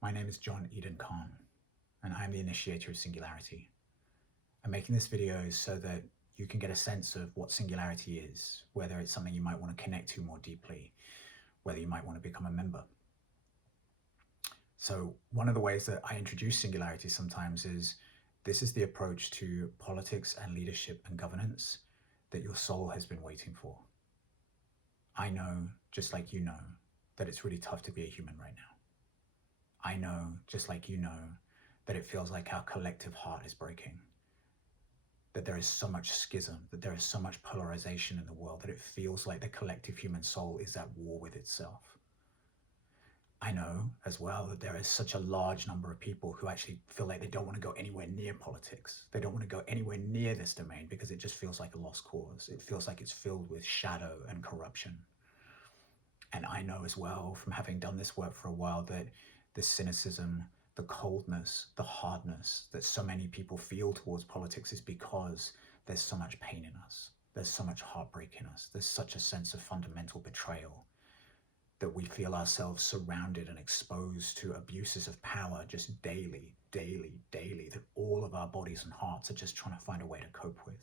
My name is John Eden Khan, and I'm the initiator of Singularity. I'm making this video so that you can get a sense of what Singularity is, whether it's something you might want to connect to more deeply, whether you might want to become a member. So one of the ways that I introduce Singularity sometimes is this is the approach to politics and leadership and governance that your soul has been waiting for. I know, just like you know, that it's really tough to be a human right now. I know, just like you know, that it feels like our collective heart is breaking, that there is so much schism, that there is so much polarization in the world, that it feels like the collective human soul is at war with itself. I know as well that there is such a large number of people who actually feel like they don't want to go anywhere near politics. They don't want to go anywhere near this domain because it just feels like a lost cause. It feels like it's filled with shadow and corruption. And I know as well, from having done this work for a while, that the cynicism, the coldness, the hardness that so many people feel towards politics is because there's so much pain in us. There's so much heartbreak in us. There's such a sense of fundamental betrayal that we feel ourselves surrounded and exposed to abuses of power just daily, that all of our bodies and hearts are just trying to find a way to cope with.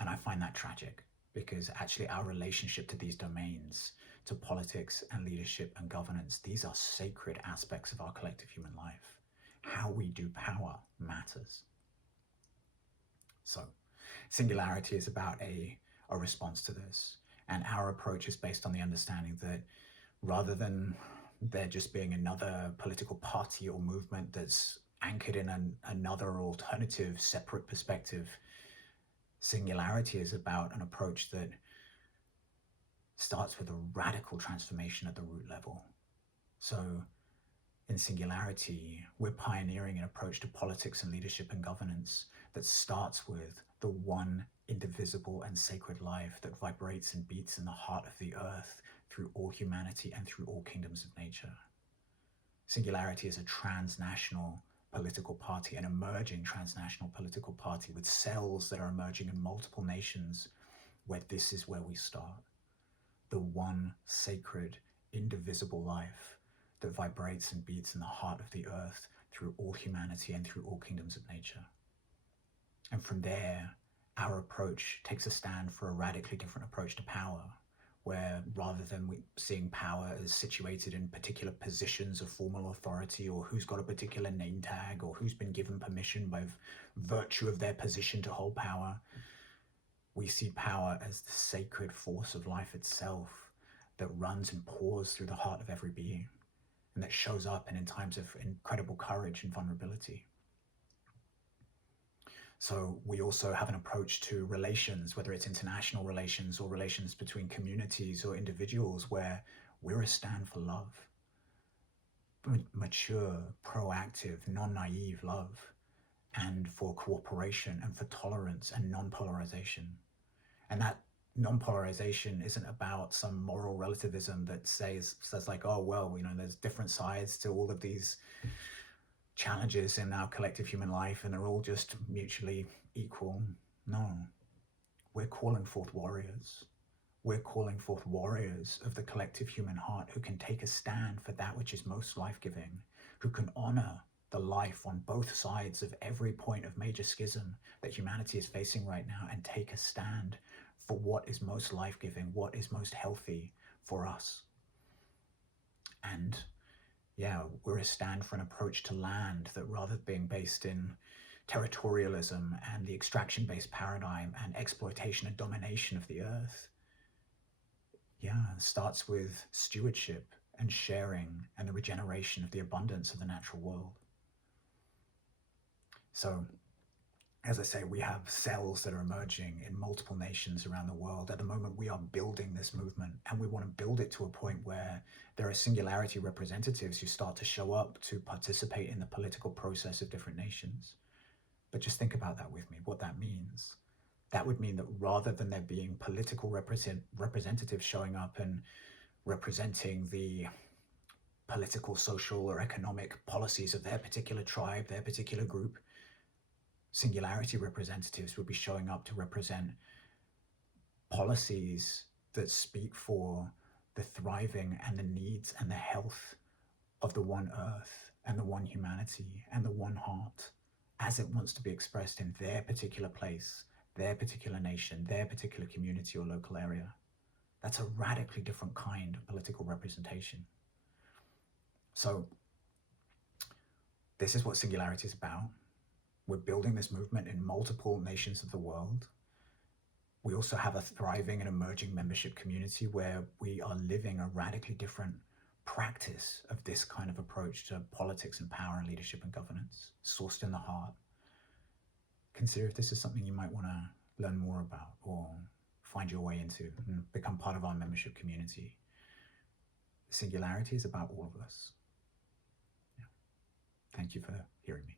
And I find that tragic because actually our relationship to these domains, to politics and leadership and governance, these are sacred aspects of our collective human life. How we do power matters. So Singularity is about a response to this. And our approach is based on the understanding that rather than there just being another political party or movement that's anchored in another alternative, separate perspective, Singularity is about an approach that starts with a radical transformation at the root level. So in Singularity, we're pioneering an approach to politics and leadership and governance that starts with the one indivisible and sacred life that vibrates and beats in the heart of the earth through all humanity and through all kingdoms of nature. Singularity is a transnational political party, an emerging transnational political party with cells that are emerging in multiple nations, where this is where we start. The one sacred, indivisible life that vibrates and beats in the heart of the earth through all humanity and through all kingdoms of nature. And from there, our approach takes a stand for a radically different approach to power, where rather than seeing power as situated in particular positions of formal authority, or who's got a particular name tag, or who's been given permission by virtue of their position to hold power, we see power as the sacred force of life itself that runs and pours through the heart of every being, and that shows up in times of incredible courage and vulnerability. So we also have an approach to relations, whether it's international relations or relations between communities or individuals, where we're a stand for love. Mature, proactive, non-naive love, and for cooperation and for tolerance and non-polarization. And that non-polarization isn't about some moral relativism that says like, oh, well, you know, there's different sides to all of these challenges in our collective human life and they're all just mutually equal. No, we're calling forth warriors. We're calling forth warriors of the collective human heart who can take a stand for that which is most life-giving, who can honor the life on both sides of every point of major schism that humanity is facing right now, and take a stand for what is most life-giving, what is most healthy for us. And yeah, we're a stand for an approach to land that, rather than being based in territorialism and the extraction-based paradigm and exploitation and domination of the earth, starts with stewardship and sharing and the regeneration of the abundance of the natural world. So, as I say, we have cells that are emerging in multiple nations around the world. At the moment, we are building this movement, and we want to build it to a point where there are Singularity representatives who start to show up to participate in the political process of different nations. But just think about that with me, what that means. That would mean that rather than there being political representatives showing up and representing the political, social, or economic policies of their particular tribe, their particular group, Singularity representatives would be showing up to represent policies that speak for the thriving and the needs and the health of the one earth and the one humanity and the one heart as it wants to be expressed in their particular place, their particular nation, their particular community or local area. That's a radically different kind of political representation. So this is what Singularity is about. We're building this movement in multiple nations of the world. We also have a thriving and emerging membership community where we are living a radically different practice of this kind of approach to politics and power and leadership and governance, sourced in the heart. Consider if this is something you might want to learn more about or find your way into and become part of our membership community. Singularity is about all of us. Yeah. Thank you for hearing me.